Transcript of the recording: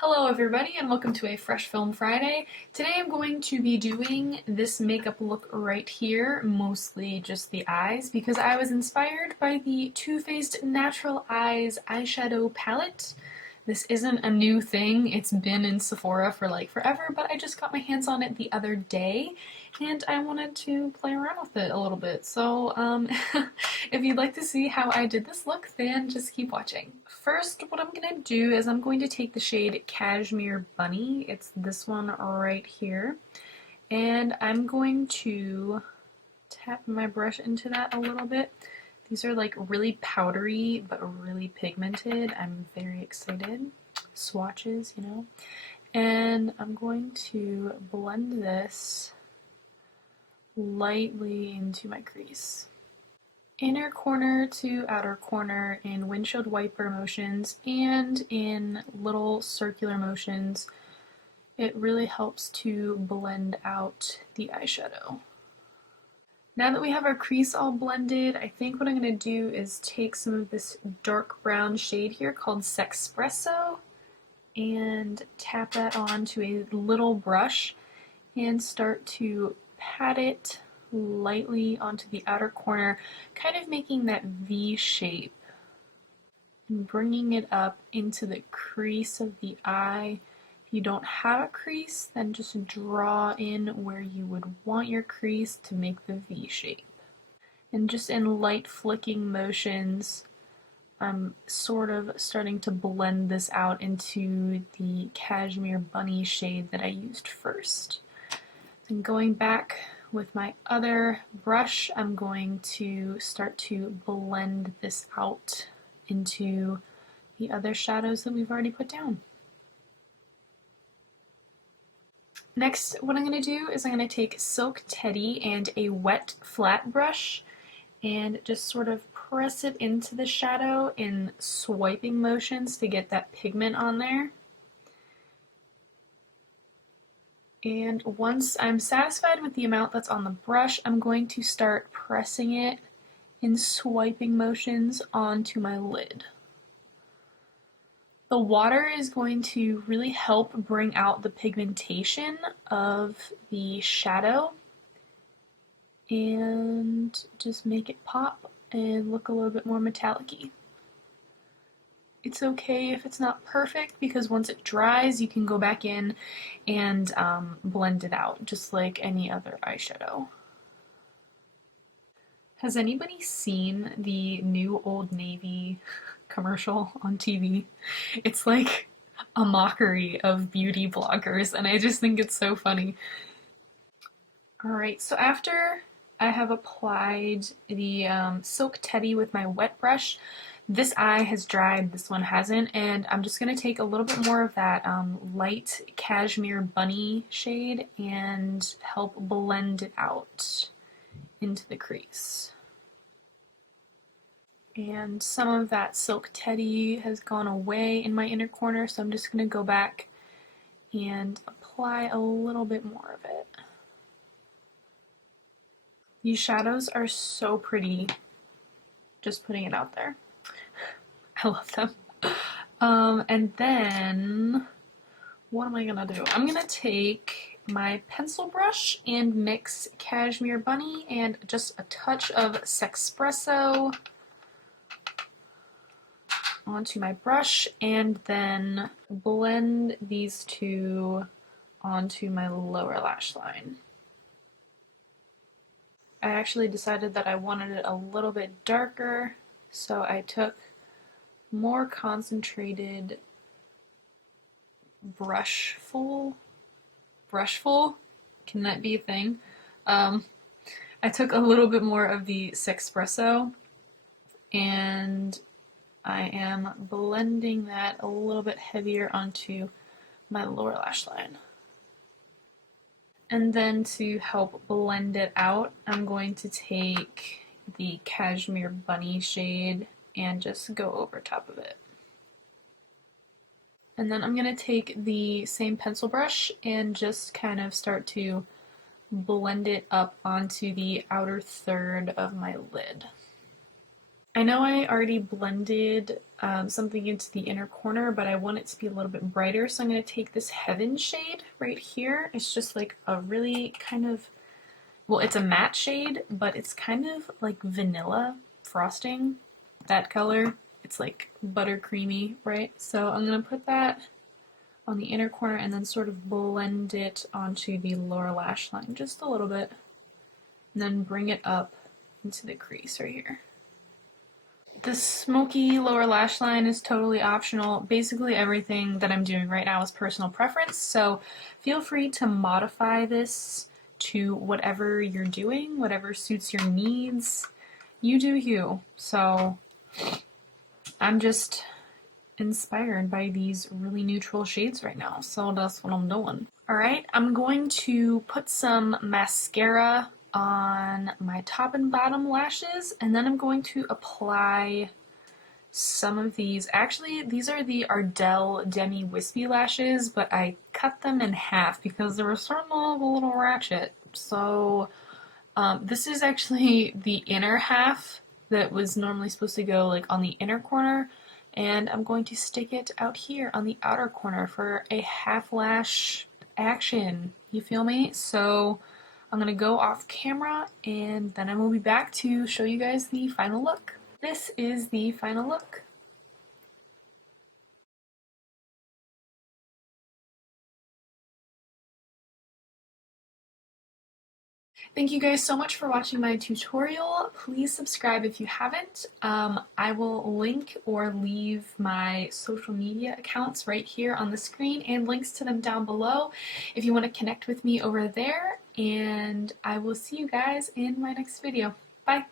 Hello everybody and welcome to a Fresh Film Friday. Today I'm going to be doing this makeup look right here, mostly just the eyes, because I was inspired by the Too Faced Natural Eyes eyeshadow palette. This isn't a new thing, it's been in Sephora for like forever, but I just got my hands on it the other day and I wanted to play around with it a little bit. So if you'd like to see how I did this look, then just keep watching. First, what I'm gonna do is I'm going to take the shade Cashmere Bunny. It's this one right here. And I'm going to tap my brush into that a little bit. These are like really powdery, but really pigmented. I'm very excited. Swatches, you know. And I'm going to blend this lightly into my crease. Inner corner to outer corner in windshield wiper motions and in little circular motions. It really helps to blend out the eyeshadow. Now that we have our crease all blended, I think what I'm going to do is take some of this dark brown shade here called Sexpresso and tap that onto a little brush and start to pat it lightly onto the outer corner, kind of making that V shape and bringing it up into the crease of the eye. If you don't have a crease, then just draw in where you would want your crease to make the V shape. And just in light flicking motions, I'm sort of starting to blend this out into the Cashmere Bunny shade that I used first. And going back with my other brush, I'm going to start to blend this out into the other shadows that we've already put down. Next, what I'm going to do is I'm going to take Silk Teddy and a wet flat brush and just sort of press it into the shadow in swiping motions to get that pigment on there. And once I'm satisfied with the amount that's on the brush, I'm going to start pressing it in swiping motions onto my lid. The water is going to really help bring out the pigmentation of the shadow and just make it pop and look a little bit more metallic-y. It's okay if it's not perfect because once it dries, you can go back in and blend it out just like any other eyeshadow. Has anybody seen the new Old Navy commercial on TV? It's like a mockery of beauty bloggers, and I just think it's so funny. Alright, so after I have applied the Silk Teddy with my wet brush, this eye has dried, this one hasn't, and I'm just going to take a little bit more of that light Cashmere Bunny shade and help blend it out into the crease. And some of that Silk Teddy has gone away in my inner corner, so I'm just going to go back and apply a little bit more of it. These shadows are so pretty, just putting it out there. I love them. And then, what am I gonna do? I'm gonna take my pencil brush and mix Cashmere Bunny and just a touch of Sexpresso onto my brush and then blend these two onto my lower lash line. I actually decided that I wanted it a little bit darker, so I took more concentrated brushful, can that be a thing? I took a little bit more of the Sexpresso and I am blending that a little bit heavier onto my lower lash line. And then to help blend it out, I'm going to take the Cashmere Bunny shade and just go over top of it. And then I'm going to take the same pencil brush and just kind of start to blend it up onto the outer third of my lid. I know I already blended something into the inner corner, but I want it to be a little bit brighter, so I'm going to take this Heaven shade right here. It's just like a really kind of, well, it's a matte shade, but it's kind of like vanilla frosting, that color. It's like buttercreamy, right? So I'm going to put that on the inner corner and then sort of blend it onto the lower lash line just a little bit, and then bring it up into the crease right here. The smoky lower lash line is totally optional. Basically everything that I'm doing right now is personal preference, so feel free to modify this to whatever you're doing, whatever suits your needs. You do you. So I'm just inspired by these really neutral shades right now, so that's what I'm doing. Alright, I'm going to put some mascara on my top and bottom lashes, and then I'm going to apply some of these. Actually, these are the Ardell Demi Wispy lashes, but I cut them in half because they were starting to look a little ratchet. So this is actually the inner half that was normally supposed to go like on the inner corner, and I'm going to stick it out here on the outer corner for a half lash action. You feel me? So I'm gonna go off camera and then I will be back to show you guys the final look. This is the final look. Thank you guys so much for watching my tutorial. Please subscribe if you haven't. I will link or leave my social media accounts right here on the screen and links to them down below if you want to connect with me over there. And I will see you guys in my next video. Bye!